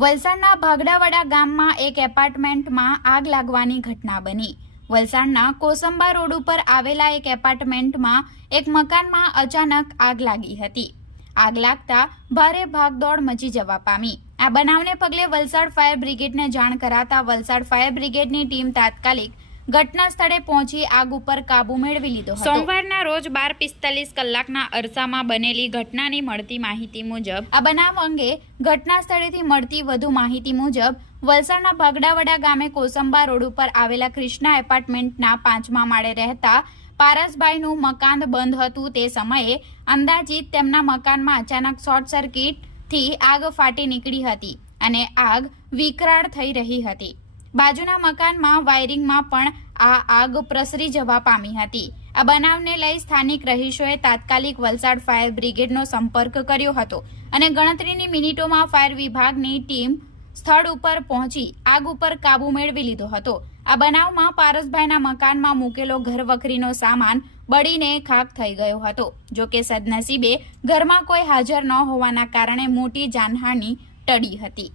વલસાડના ભાગડાવાડા ગામમાં એક એપાર્ટમેન્ટમાં આગ લાગવાની ઘટના બની. વલસાડના કોસંબા રોડ ઉપર આવેલા એક એપાર્ટમેન્ટમાં એક મકાનમાં અચાનક આગ લાગી હતી. આગ લાગતા ભારે ભાગદોડ મચી જવા પામી. આ બનાવને પગલે વલસાડ ફાયર બ્રિગેડને જાણ કરાતા વલસાડ ફાયર બ્રિગેડની ટીમ તાત્કાલિક ઘટના સ્થળે પહોંચી આગ ઉપર કાબુ મેળવી લીધો સોમવારના રોજ બાર પિસ્તાલીસ કલાકના અરસામાં બનેલી ઘટનાની મળતી માહિતી મુજબ આ બનાવ અંગે ઘટના સ્થળેથી મળતી વધુ માહિતી મુજબ વલસાડના ભાગડાવડા ગામે કોસંબા રોડ ઉપર આવેલા ક્રિષ્ના એપાર્ટમેન્ટના પાંચમા માળે રહેતા પારસભાઈનું મકાન બંધ હતું તે સમયે અંદાજિત તેમના મકાનમાં અચાનક શોર્ટ સર્કિટથી આગ ફાટી નીકળી હતી અને આગ વિકરાળ થઈ રહી હતી. બાજુના મકાનમાં વાયરિંગમાં પણ આ આગ પ્રસરી જવા પામી હતી. આ બનાવને લઈ સ્થાનિક રહીશોએ તાત્કાલિક વલસાડ ફાયર બ્રિગેડનો સંપર્ક કર્યો હતો અને ગણતરીની મિનિટોમાં ફાયર વિભાગની ટીમ સ્થળ ઉપર પહોંચી આગ ઉપર કાબુ મેળવી લીધો હતો. આ બનાવમાં પારસભાઈના મકાનમાં મૂકેલો ઘરવખરીનો સામાન બળીને ખાક થઈ ગયો હતો. જો કે સદનસીબે ઘરમાં કોઈ હાજર ન હોવાના કારણે મોટી જાનહાનિ ટળી હતી.